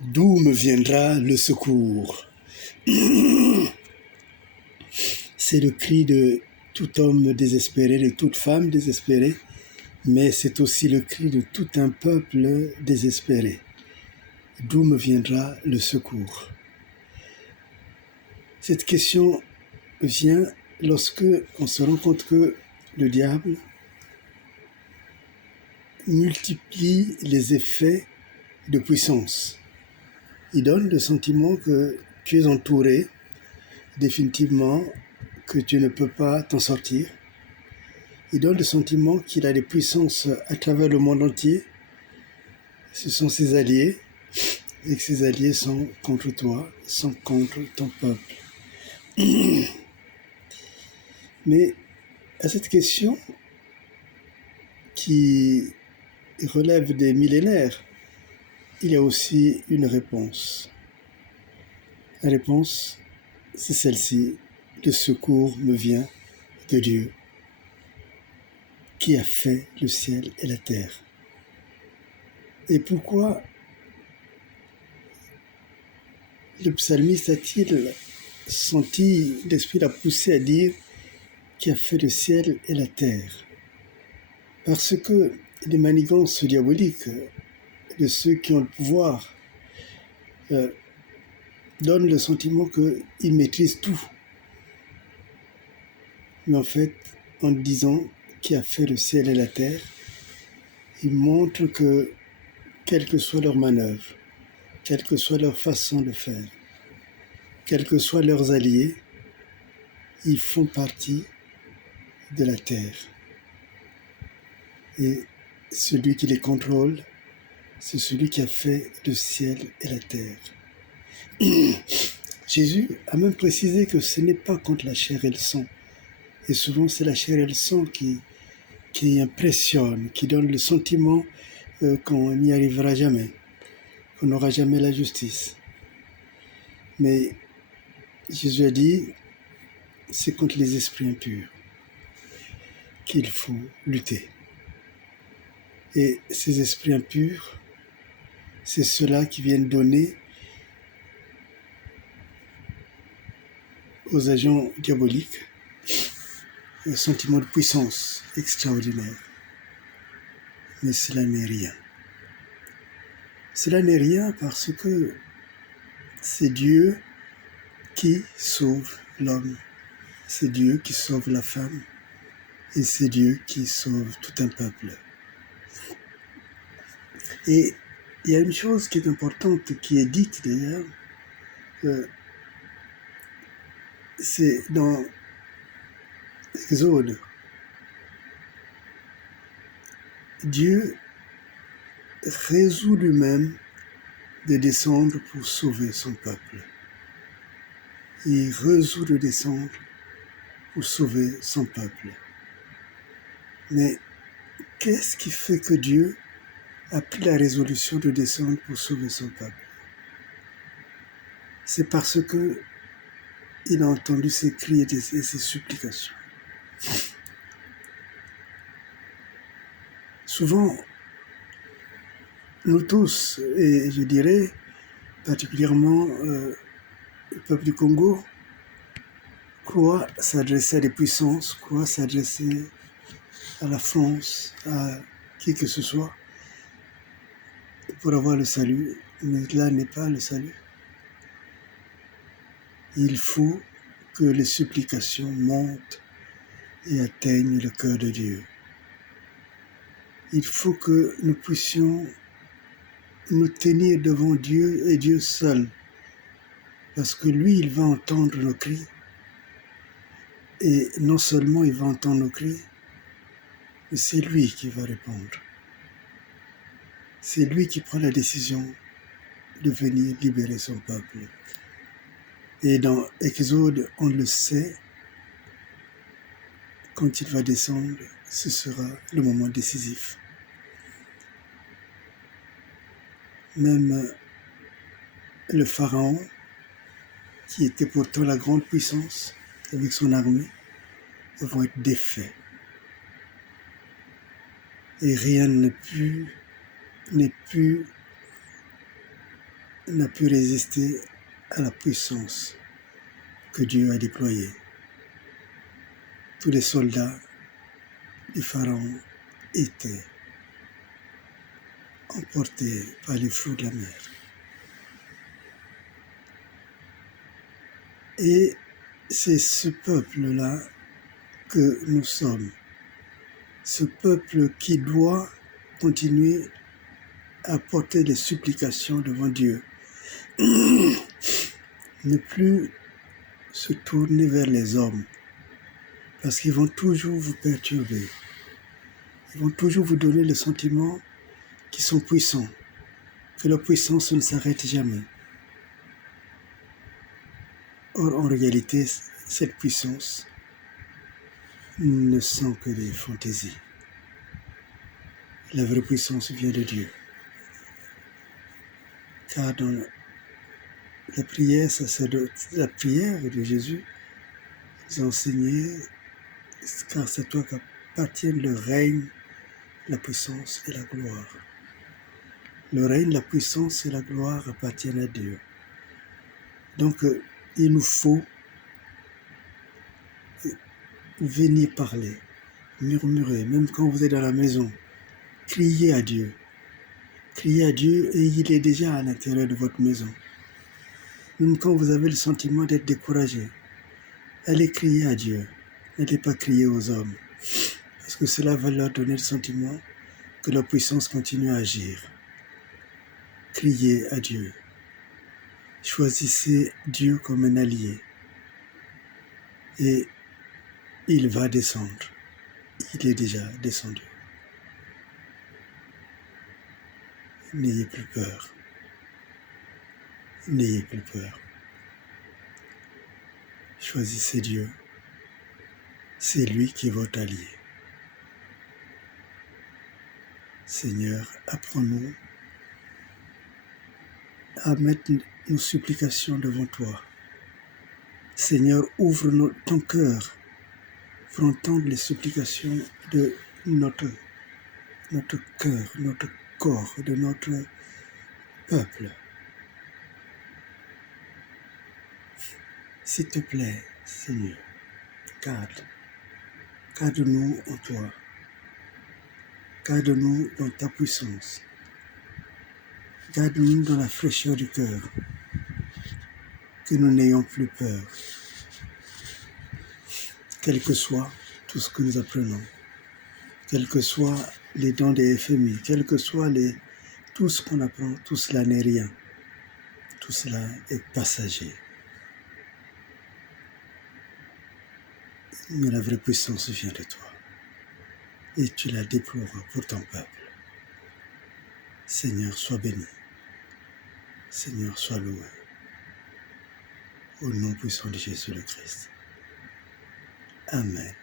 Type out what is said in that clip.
D'où me viendra le secours? C'est le cri de tout homme désespéré, de toute femme désespérée, mais c'est aussi le cri de tout un peuple désespéré. D'où me viendra le secours? Cette question vient lorsque on se rend compte que le diable multiplie les effets de puissance. Il donne le sentiment que tu es entouré, définitivement, que tu ne peux pas t'en sortir. Il donne le sentiment qu'il a des puissances à travers le monde entier. Ce sont ses alliés, et que ses alliés sont contre toi, sont contre ton peuple. Mais à cette question qui relève des millénaires, il y a aussi une réponse. La réponse, c'est celle-ci. Le secours me vient de Dieu, qui a fait le ciel et la terre. Et pourquoi le psalmiste a-t-il senti, l'Esprit l'a poussé à dire qui a fait le ciel et la terre? Parce que les manigances diaboliques de ceux qui ont le pouvoir donnent le sentiment qu'ils maîtrisent tout. Mais en fait, en disant qui a fait le ciel et la terre, ils montrent que, quelle que soit leur manœuvre, quelle que soit leur façon de faire, quels que soient leurs alliés, ils font partie de la terre. Et celui qui les contrôle, c'est celui qui a fait le ciel et la terre. Jésus a même précisé que ce n'est pas contre la chair et le sang. Et souvent, c'est la chair et le sang qui impressionne, qui donne le sentiment qu'on n'y arrivera jamais, qu'on n'aura jamais la justice. Mais Jésus a dit, c'est contre les esprits impurs qu'il faut lutter. Et ces esprits impurs, c'est ceux-là qui viennent donner aux agents diaboliques un sentiment de puissance extraordinaire. Mais cela n'est rien. Cela n'est rien parce que c'est Dieu qui sauve l'homme. C'est Dieu qui sauve la femme. Et c'est Dieu qui sauve tout un peuple. Et il y a une chose qui est importante, qui est dite d'ailleurs, c'est dans Exode. Dieu résout lui-même de descendre pour sauver son peuple. Il résout de descendre pour sauver son peuple. Mais qu'est-ce qui fait que Dieu a pris la résolution de descendre pour sauver son peuple? C'est parce que il a entendu ses cris et ses supplications. Souvent, nous tous, et je dirais particulièrement le peuple du Congo, croient s'adresser à des puissances, croient s'adresser à la France, à qui que ce soit, pour avoir le salut. Mais là n'est pas le salut. Il faut que les supplications montent et atteignent le cœur de Dieu. Il faut que nous puissions nous tenir devant Dieu et Dieu seul, parce que lui, il va entendre nos cris, et non seulement il va entendre nos cris, mais c'est lui qui va répondre. C'est lui qui prend la décision de venir libérer son peuple. Et dans Exode, on le sait, quand il va descendre, ce sera le moment décisif. Même le Pharaon, qui était pourtant la grande puissance avec son armée, vont être défaits. Et rien n'est plus n'a pu résister à la puissance que Dieu a déployée. Tous les soldats du Pharaon étaient emportés par les flots de la mer. Et c'est ce peuple-là que nous sommes. Ce peuple qui doit continuer à porter des supplications devant Dieu. Ne plus se tourner vers les hommes, parce qu'ils vont toujours vous perturber. Ils vont toujours vous donner le sentiment qu'ils sont puissants, que leur puissance ne s'arrête jamais. Or, en réalité, cette puissance ne sont que des fantaisies. La vraie puissance vient de Dieu. Car dans la prière de Jésus, nous a enseigné, car c'est toi qu'appartiennent le règne, la puissance et la gloire. Le règne, la puissance et la gloire appartiennent à Dieu. Donc, il nous faut venir parler, murmurer, même quand vous êtes dans la maison, criez à Dieu. Criez à Dieu et il est déjà à l'intérieur de votre maison. Même quand vous avez le sentiment d'être découragé, allez crier à Dieu. N'allez pas crier aux hommes, parce que cela va leur donner le sentiment que leur puissance continue à agir. Criez à Dieu. Choisissez Dieu comme un allié. Et il va descendre. Il est déjà descendu. N'ayez plus peur. N'ayez plus peur. Choisissez Dieu. C'est lui qui est votre allié. Seigneur, apprends-nous à mettre nos supplications devant toi. Seigneur, ouvre ton cœur pour entendre les supplications de notre cœur, notre corps, de notre peuple. S'il te plaît, Seigneur, garde-nous en toi. Garde-nous dans ta puissance. Garde-nous dans la fraîcheur du cœur. Que nous n'ayons plus peur. Quel que soit tout ce que nous apprenons, quels que soient les dons des FMI, quel que soit tout ce qu'on apprend, tout cela n'est rien. Tout cela est passager. Mais la vraie puissance vient de toi. Et tu la déploieras pour ton peuple. Seigneur, sois béni. Seigneur, sois loué. Au nom puissant de Jésus le Christ. Amen.